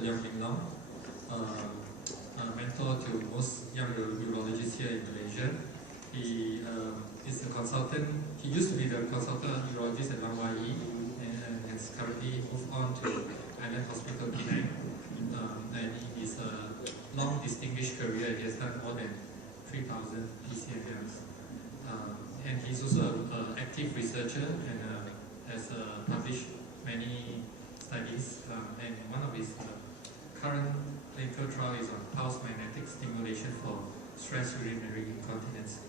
Dr. Liong Men Long, mentor to most young urologists here in Malaysia. He is a consultant. He used to be the consultant urologist at YE and has currently moved on to Island Hospital Penang. And he is a long distinguished career. He has done more than 3,000 PCMMs. And he's also an active researcher and has published many studies. And one of his current clinical trial is on pulse magnetic stimulation for stress urinary incontinence.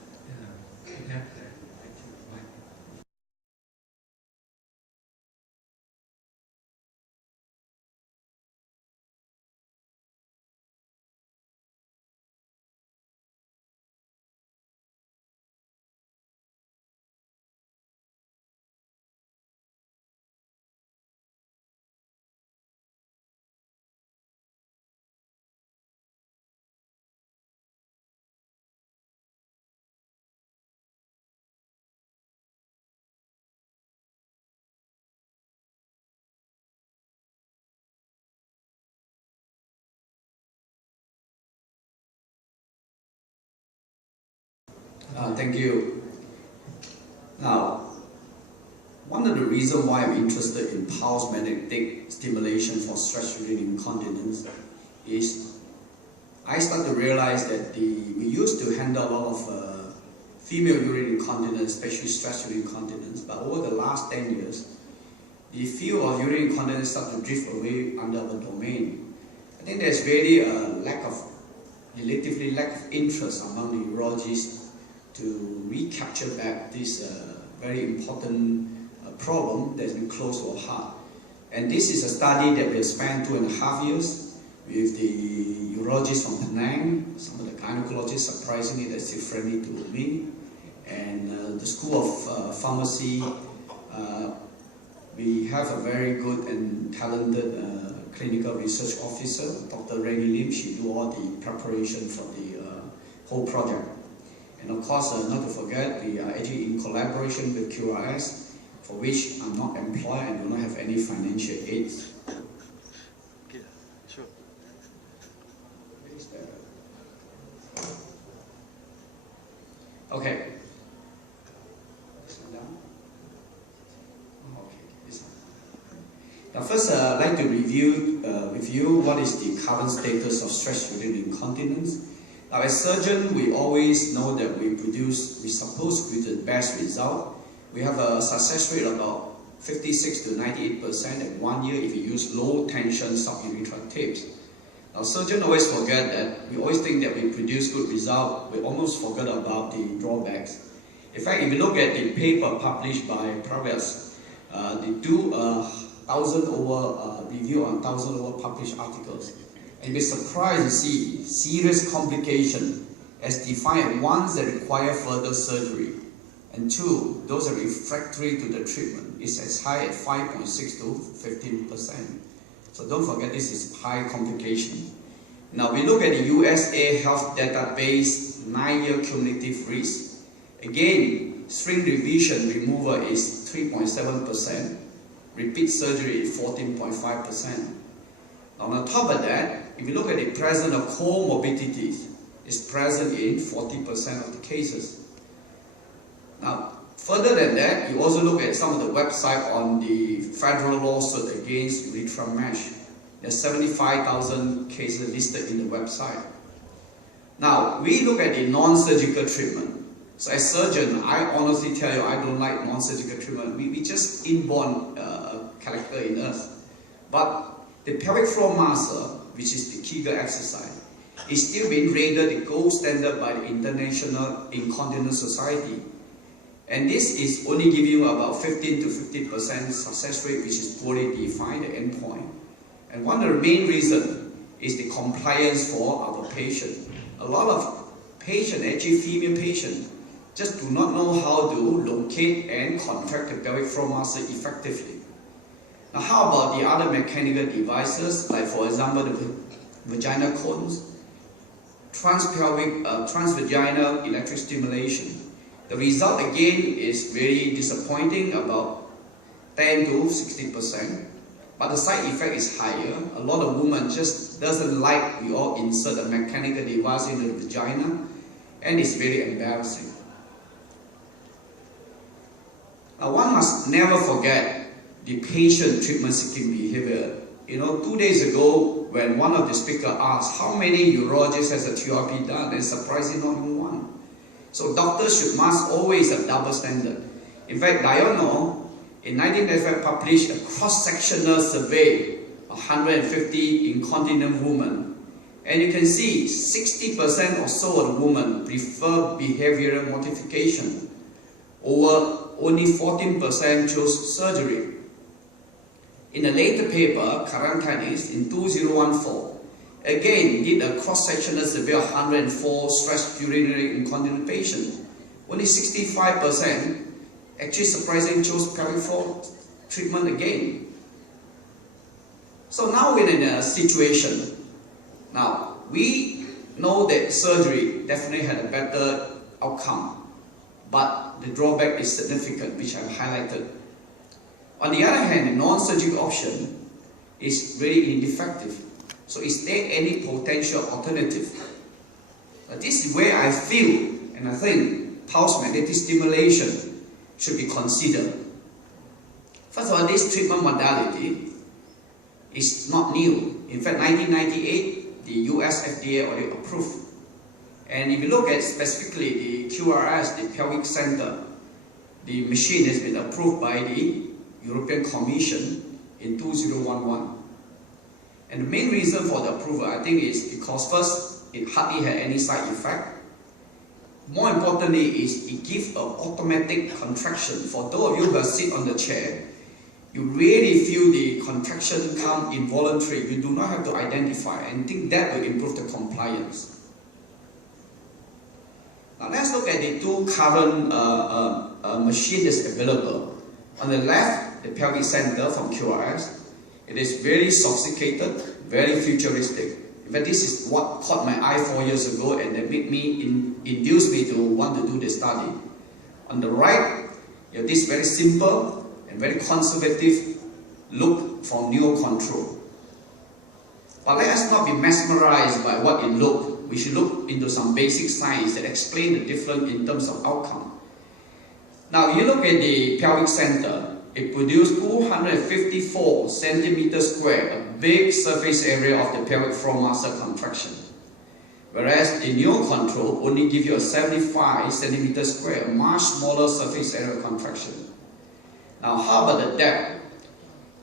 Thank you. Now, one of the reasons why I'm interested in pulse magnetic stimulation for stress urinary incontinence is I start to realize that we used to handle a lot of female urinary incontinence, especially stress urinary incontinence, but over the last 10 years, the field of urinary incontinence started to drift away under our domain. I think there's really a relatively lack of interest among the urologists to recapture back this very important problem that's been close to our heart. And this is a study that we have spent 2.5 years with the urologists from Penang, some of the gynecologists, surprisingly, they're still friendly to me, and the School of Pharmacy. We have a very good and talented clinical research officer, Dr. Rennie Lim. She do all the preparation for the whole project. And of course, not to forget, we are actually in collaboration with QRS, for which I'm not employed and do not have any financial aids. Okay, sure. Okay. This one down. Okay, this one. Now first, I'd like to review with you what is the current status of stress urinary incontinence. Now, as surgeon, we always know that we're supposed to get the best result. We have a success rate of about 56 to 98% at 1 year if you use low tension suburethral tapes. Now, surgeons always forget that. We always think that we produce good result. We almost forget about the drawbacks. In fact, if you look at the paper published by Pravas, they do review on 1,000 over published articles. And you'll be surprised to see serious complication as defined as ones that require further surgery, and two, those that are refractory to the treatment is as high as 5.6 to 15%. So don't forget, this is high complication. Now we look at the USA Health Database 9-year cumulative risk. Again, string revision removal is 3.7%, repeat surgery is 14.5%. On top of that, if you look at the presence of comorbidities, it's present in 40% of the cases. Now, further than that, you also look at some of the website on the federal lawsuit against urethral mesh. There's 75,000 cases listed in the website. Now, we look at the non-surgical treatment. So as surgeon, I honestly tell you, I don't like non-surgical treatment. We just inborn character in us. But the pelvic floor muscle, which is the Kegel exercise, is still being rated the gold standard by the International Incontinence Society. And this is only giving you about 15 to 50% success rate, which is poorly defined, the endpoint. And one of the main reasons is the compliance for our patient. A lot of patients, actually female patients, just do not know how to locate and contract the pelvic floor muscle effectively. Now, how about the other mechanical devices, like for example the vaginal cones, transvaginal electric stimulation? The result again is very disappointing, about 10 to 60%. but the side effect is higher. A lot of women just doesn't like we all insert a mechanical device into the vagina, and it's very embarrassing. Now, one must never forget the patient treatment seeking behavior. 2 days ago, when one of the speakers asked how many urologists has a TURP done, and surprisingly not even one. So doctors must always have double standard. In fact, Liong in 1995 published a cross-sectional survey of 150 incontinent women. And you can see 60% or so of the women prefer behavioral modification, over only 14% chose surgery. In a later paper, Incontinence in 2014, again did a cross-sectional survey of 104 stress urinary incontinent patients. Only 65% actually surprisingly chose pelvic floor treatment again. So now we're in a situation. Now we know that surgery definitely had a better outcome, but the drawback is significant, which I've highlighted. On the other hand, the non-surgical option is really ineffective. So is there any potential alternative? This is where I feel and I think pulse magnetic stimulation should be considered. First of all, this treatment modality is not new. In fact, 1998, the US FDA already approved. And if you look at specifically the QRS, the PelviCenter, the machine has been approved by the European Commission in 2011. And the main reason for the approval, I think, is because first, it hardly had any side effect. More importantly, is it gives an automatic contraction. For those of you who sit on the chair, you really feel the contraction come involuntary. You do not have to identify, and think that will improve the compliance. Now let's look at the two current machines that's available. On the left, the PelviCenter from QRS. It is very sophisticated, very futuristic. In fact, this is what caught my eye 4 years ago, and that made me induced me to want to do the study. On the right, you have this very simple and very conservative look from neural control. But let us not be mesmerized by what it looked. We should look into some basic science that explain the difference in terms of outcome. Now, you look at the PelviCenter, it produced 254 centimeters square, a big surface area of the pelvic floor muscle contraction. Whereas the neural control only gives you a 75 centimeters square, a much smaller surface area contraction. Now, how about the depth?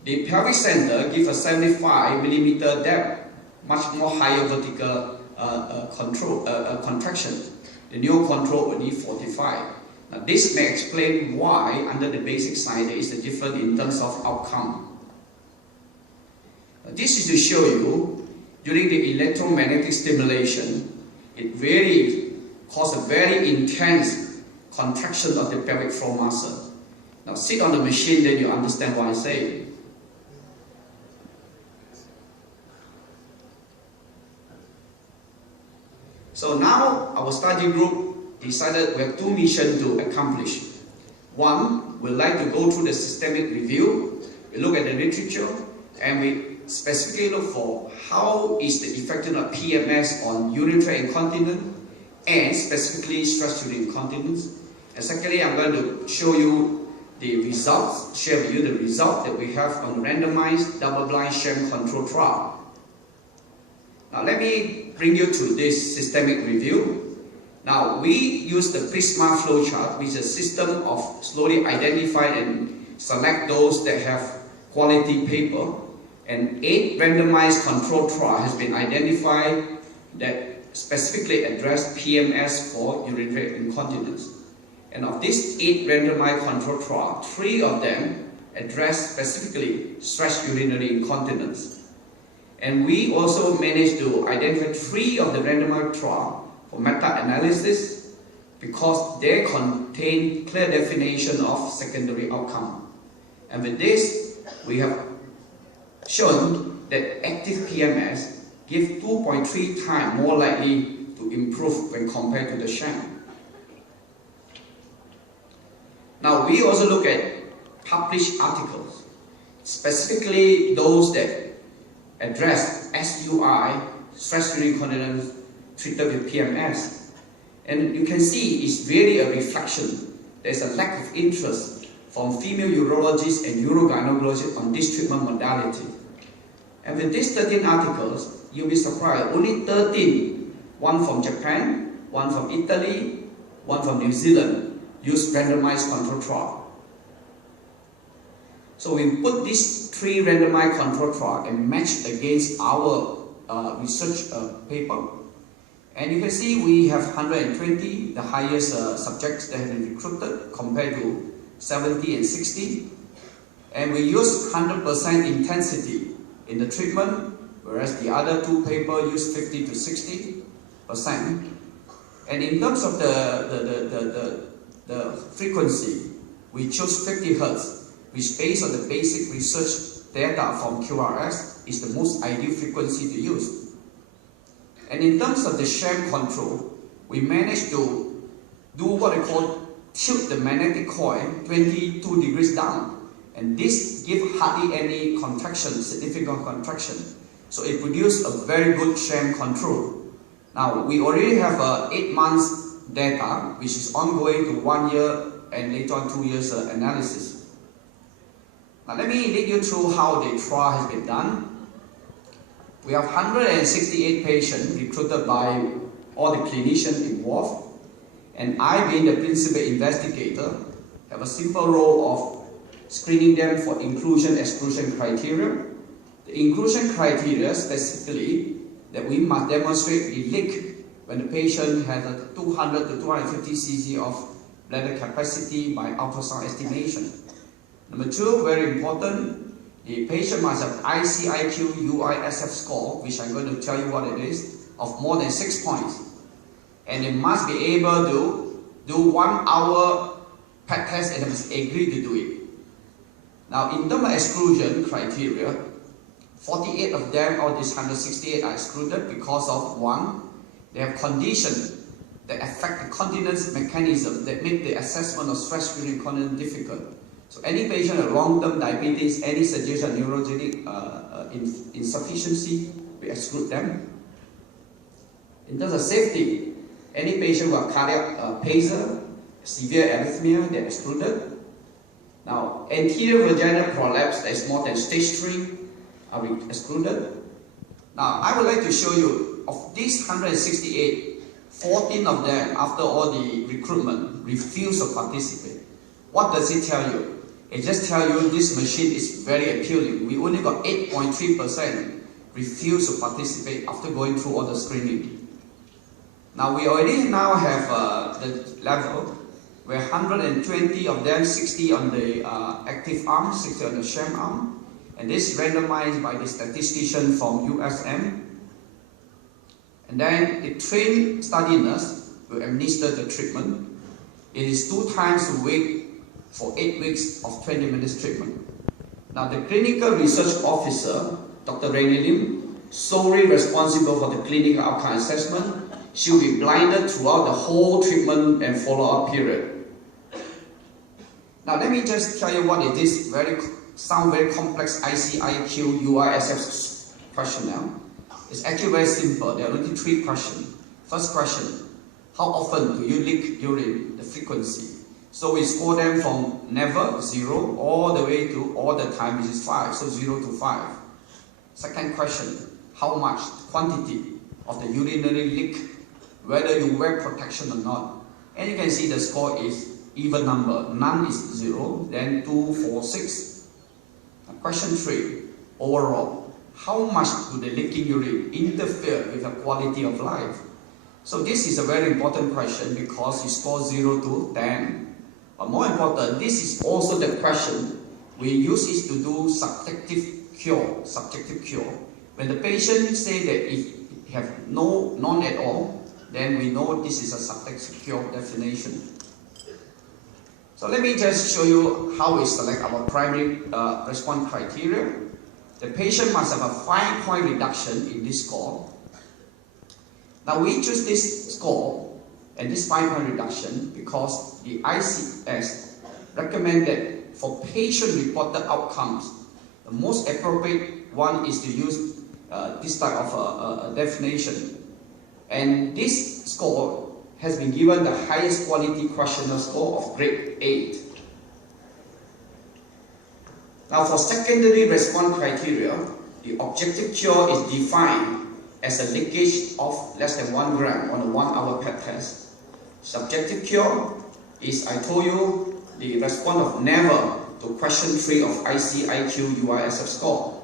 The PelviCenter gives a 75 millimeter depth, much more higher vertical contraction. The neural control only 45. Now, this may explain why, under the basic science, there is a difference in terms of outcome. Now, this is to show you, during the electromagnetic stimulation, it really causes a very intense contraction of the pelvic floor muscle. Now, sit on the machine, then you understand what I say. So now, our study group decided we have two missions to accomplish. One, we'd like to go through the systemic review, we look at the literature, and we specifically look for how is the effectiveness of PMS on urinary incontinence and specifically stress urinary incontinence. And secondly, I'm going to show you the results, share with you the results that we have on the randomized double-blind sham control trial. Now let me bring you to this systemic review. Now, we use the Prisma flowchart, which is a system of slowly identify and select those that have quality paper. And 8 randomized control trial has been identified that specifically address PMS for urinary incontinence. And of these 8 randomized control trial, 3 of them address specifically stress urinary incontinence. And we also managed to identify 3 of the randomized trial for meta-analysis because they contain clear definition of secondary outcome. And with this, we have shown that active PMS gives 2.3 times more likely to improve when compared to the sham. Now, we also look at published articles. specifically those that address SUI, stress urinary incontinence, treated with PMS. And you can see it's really a reflection. There's a lack of interest from female urologists and urogynecologists on this treatment modality. And with these 13 articles, you'll be surprised, only 13, one from Japan, one from Italy, one from New Zealand, use randomized control trial. So we put these 3 randomized control trial and matched against our research paper. And you can see we have 120, the highest subjects that have been recruited compared to 70 and 60. And we use 100% intensity in the treatment, whereas the other 2 papers use 50 to 60%. And in terms of the frequency, we chose 50 Hz, which based on the basic research data from QRS is the most ideal frequency to use. And in terms of the sham control, we managed to do what I call tilt the magnetic coil 22 degrees down. And this gives hardly any contraction, significant contraction. So it produced a very good sham control. Now, we already have 8 months data, which is ongoing to 1 year and later on 2 years analysis. Now, let me lead you through how the trial has been done. We have 168 patients recruited by all the clinicians involved. And I, being the principal investigator, have a simple role of screening them for inclusion-exclusion criteria. The inclusion criteria specifically that we must demonstrate the leak when the patient has a 200 to 250 cc of bladder capacity by ultrasound estimation. Number 2, very important, the patient must have ICIQ UISF score, which I'm going to tell you what it is, of more than 6 points. And they must be able to do 1 hour PET test and they must agree to do it. Now, in terms of exclusion criteria, 48 of them, or these 168, are excluded because of 1, they have conditions that affect the continence mechanism that make the assessment of stress urinary incontinence difficult. So any patient with long-term diabetes, any suggestion of neurogenic insufficiency, we exclude them. In terms of safety, any patient with cardiac pacer, severe arrhythmia, they're excluded. Now, anterior vaginal prolapse that is more than stage 3 are excluded. Now, I would like to show you, of these 168, 14 of them, after all the recruitment, refused to participate. What does it tell you? It just tells you this machine is very appealing. We only got 8.3% refused to participate after going through all the screening. Now, we already now have the level where 120 of them, 60 on the active arm, 60 on the sham arm, and this is randomized by the statistician from USM. And then the trained study nurse will administer the treatment. It is 2 times a week for 8 weeks of 20 minutes treatment. Now, the clinical research officer, Dr. Rainy Lim, solely responsible for the clinical outcome assessment, she will be blinded throughout the whole treatment and follow-up period. Now, let me just tell you what it is. Sound very complex ICIQ UISF questionnaire. It's actually very simple. There are only 3 questions. First question, how often do you leak urine? The frequency. So we score them from never, 0, all the way to all the time, which is 5. So 0 to 5. Second question, how much quantity of the urinary leak, whether you wear protection or not. And you can see the score is even number. None is 0, then 2, 4, 6. Question 3, overall, how much do the leaking urine interfere with the quality of life? So this is a very important question because you score 0 to 10. But more important, this is also the question we use it to do subjective cure. When the patient say that if he have none at all, then we know this is a subjective cure definition. So let me just show you how we select our primary response criteria. The patient must have a 5-point reduction in this score. Now we choose this score and this 5-point reduction because the ICS recommended for patient-reported outcomes, The most appropriate one is to use this type of a definition. And this score has been given the highest quality questionnaire score of grade 8. Now for secondary response criteria, the objective cure is defined as a leakage of less than 1 gram on a 1-hour PET test. Subjective cure is, I told you, the response of never to question 3 of IC-IQ UISF score.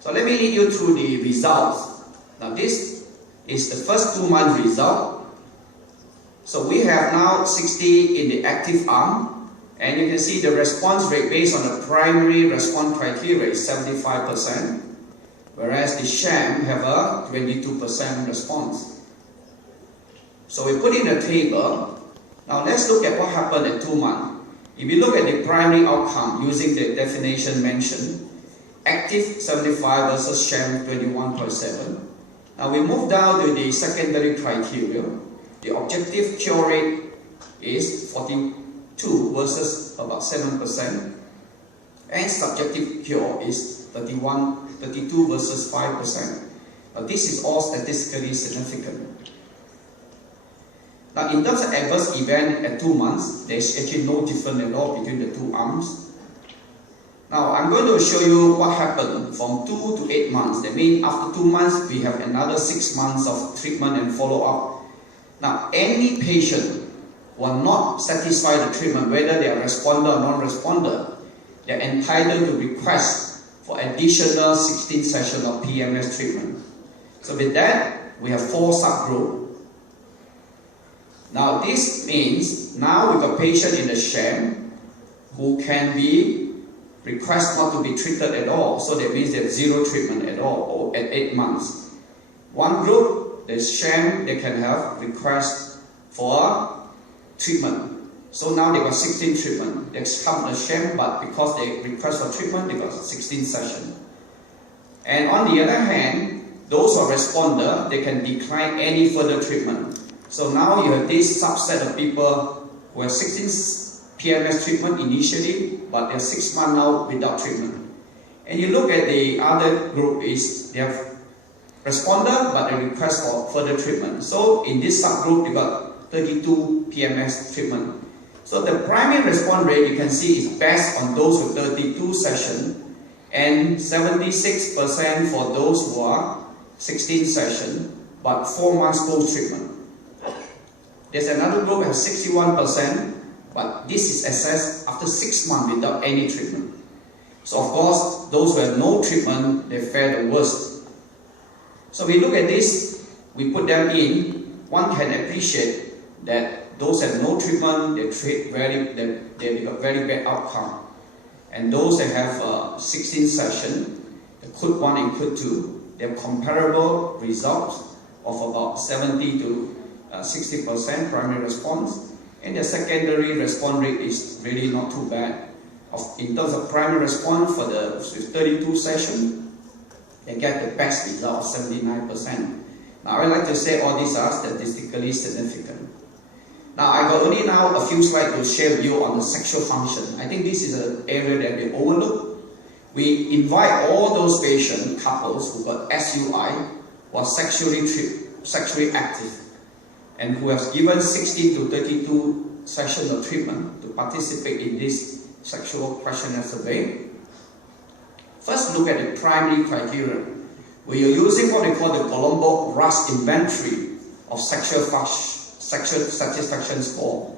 So let me lead you through the results. Now this is the first 2-month result. So we have now 60 in the active arm, and you can see the response rate based on the primary response criteria is 75%, whereas the sham have a 22% response. So we put in a table. Now let's look at what happened at 2 months. If you look at the primary outcome using the definition mentioned, active 75 versus sham 21.7. Now we move down to the secondary criteria. The objective cure rate is 42 versus about 7%, and subjective cure is 32 versus 5%. Now this is all statistically significant. Now in terms of adverse event at 2 months, there is actually no difference at all between the 2 arms. Now I'm going to show you what happened from 2 to 8 months. That means after 2 months, we have another 6 months of treatment and follow-up. Now any patient who are not satisfied with the treatment, whether they are responder or non-responder, they are entitled to request for additional 16 sessions of PMS treatment. So with that, we have 4 subgroups. Now this means now we have a patient in the sham who can be request not to be treated at all. So that means they have 0 treatment at all at 8 months. One group, the sham, they can have request for treatment. So now they got 16 treatment. They come the sham, but because they request for treatment, they got 16 sessions. And on the other hand, those who are responder, they can decline any further treatment. So now you have this subset of people who have 16 PMS treatment initially, but they're 6 months now without treatment. And you look at the other group is they have responder, but they request for further treatment. So in this subgroup, you got 32 PMS treatment. So the primary response rate you can see is best on those with 32 sessions and 76% for those who are 16 sessions, but 4 months post-treatment. There's another group that has 61%, but this is assessed after 6 months without any treatment. So of course, those who have no treatment, they fare the worst. So we look at this, we put them in, one can appreciate that those that have no treatment, they got very bad outcome. And those that have 16 sessions, the CUT 1 and CUT 2, they have comparable results of about 70 to 60% primary response, and the secondary response rate is really not too bad. In terms of primary response for the 32 sessions, they get the best result of 79%. Now I like to say all these are statistically significant. Now I got only now a few slides to share with you on the sexual function. I think this is an area that we overlook. We invite all those patient couples who got SUI, who are sexually active, and who have given 16 to 32 sessions of treatment to participate in this sexual questionnaire survey. First, look at the primary criteria. We are using what we call the Colombo-Russ inventory of sexual satisfaction score.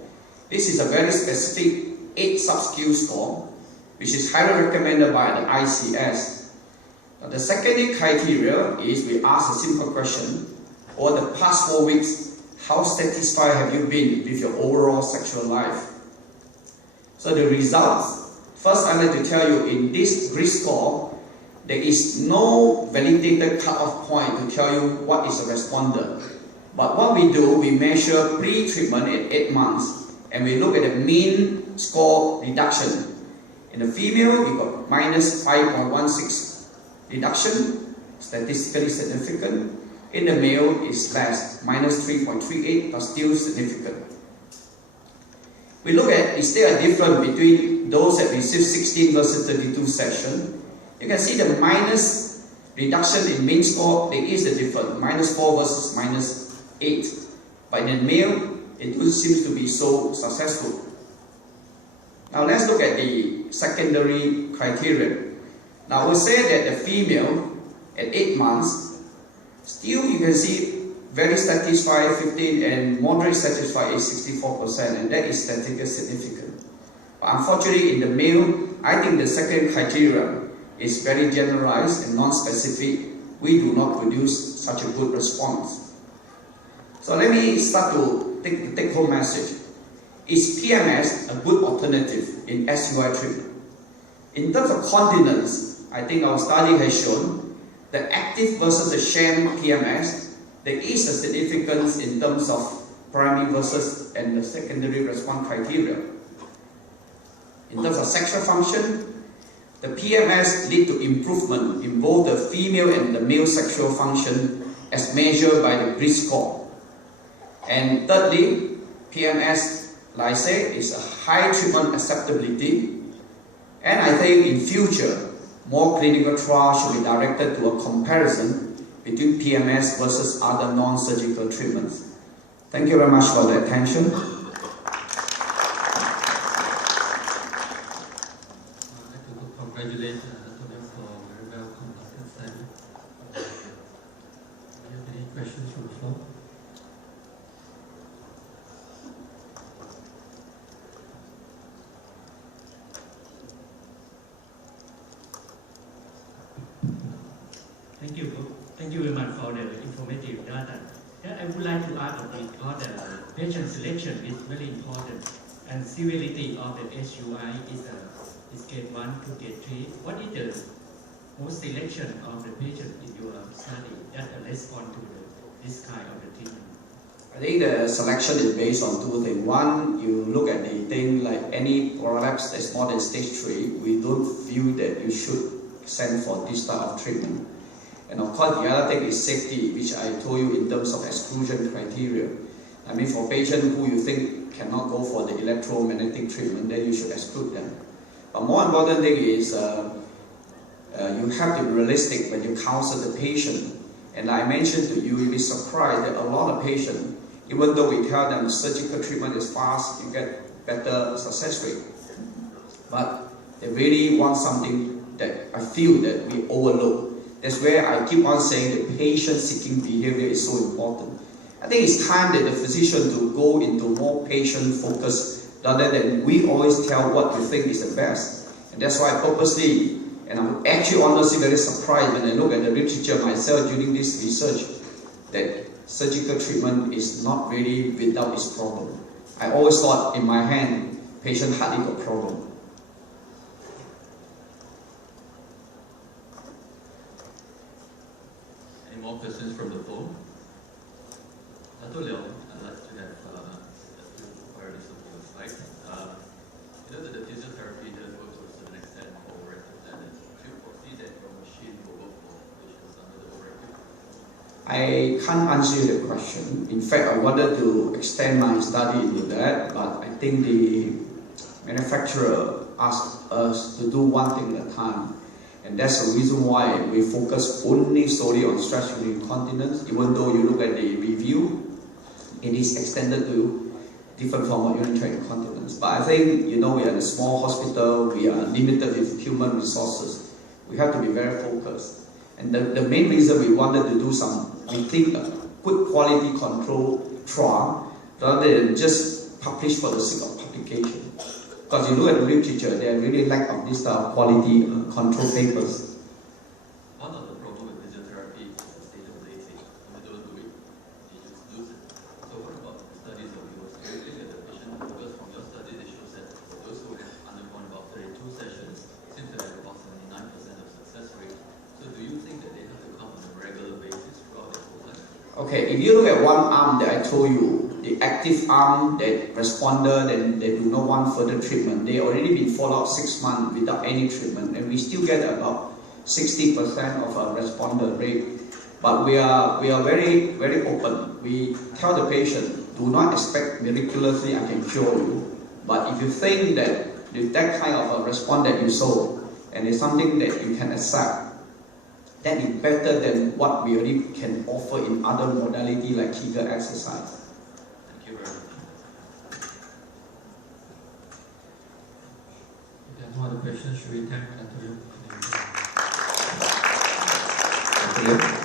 This is a very specific 8 sub-skill score, which is highly recommended by the ICS. Now, the secondary criteria is we ask a simple question: over the past 4 weeks, how satisfied have you been with your overall sexual life? So the results, first I'd like to tell you, in this GRIS score, there is no validated cutoff point to tell you what is a responder. But what we do, we measure pre-treatment at 8 months, and we look at the mean score reduction. In the female, we got minus 5.16 reduction, statistically significant. In the male, it's less, minus 3.38, but still significant. We look at, is there a difference between those that receive 16 versus 32 session? You can see the minus reduction in mean score, there is a difference, -4 versus -8. But in male, it doesn't seem to be so successful. Now let's look at the secondary criteria. Now we'll say that the female at 8 months, still you can see very satisfied 15 and moderate satisfied is 64%, and that is statistically significant. But unfortunately in the male, I think the second criteria is very generalized and non-specific. We do not produce such a good response. So let me start to take the take-home message. Is PMS a good alternative in SUI treatment? In terms of continence, I think our study has shown the active versus the sham PMS, there is a significance in terms of primary versus and the secondary response criteria. In terms of sexual function, the PMS lead to improvement in both the female and the male sexual function as measured by the Bridge score. And thirdly, PMS, like I say, is a high treatment acceptability. And I think in future, more clinical trials should be directed to a comparison between PMS versus other non-surgical treatments. Thank you very much for the attention. I'd like to congratulate Antonio for a very well conducted study. Do you have any questions from the floor? Thank you. Thank you very much for the informative data. Yeah, I would like to ask a bit because the patient selection is very important, and severity of the SUI is grade 1 to grade 3. What is the most selection of the patient in your study that respond to this kind of the treatment? I think the selection is based on two things. One, you look at the thing like any prolapse that's more than stage 3, we don't feel that you should send for this type of treatment. And of course, the other thing is safety, which I told you in terms of exclusion criteria. I mean, for patients who you think cannot go for the electromagnetic treatment, then you should exclude them. But more important thing is you have to be realistic when you counsel the patient. And I mentioned to you, you'll be surprised that a lot of patients, even though we tell them surgical treatment is fast, you get better success rate. But they really want something that I feel that we overlook. That's where I keep on saying the patient-seeking behavior is so important. I think it's time that the physician to go into more patient-focused rather than we always tell what we think is the best. And that's why purposely, and I'm actually honestly very surprised when I look at the literature myself during this research, that surgical treatment is not really without its problem. I always thought in my hand, patient hardly got problem. Any more questions from the floor? Dr. Liong, I'd like to have a few queries of your slide. You know that the physiotherapy does work to a certain extent for overactive gland. Do you foresee that your machine will work for patients under the overactive? I can't answer the question. In fact, I wanted to extend my study into that, but I think the manufacturer asked us to do one thing at a time. And that's the reason why we focus only solely on stress urinary incontinence. Even though you look at the review, it is extended to different form of urinary tract incontinence. But I think, you know, we are in a small hospital, we are limited with human resources. We have to be very focused. And the main reason we wanted to do we think a good quality control trial rather than just publish for the sake of publication. Because you look at the literature, there are really lack of this type of quality control papers. One of the problems with physiotherapy is the state of lazy. When you don't do it, you just lose it. So what about the studies of yours? Do you think that the patient focus from your study that shows that those who have undergone about 32 sessions seem to have about 79% of success rate? So do you think that they have to come on a regular basis throughout their whole life? Okay, if you look at one arm that I told you, the active arm that responded and they do not want further treatment, they already been followed 6 months without any treatment, and we still get about 60% of a responder rate. But we are very, very open. We tell the patient, do not expect miraculously I can cure you, But if you think that with that kind of a response that you saw, and it's something that you can accept, that is better than what we already can offer in other modalities like Kegel exercise. Thank you very much. If there are no other questions, should we thank Dr. Leong? Okay.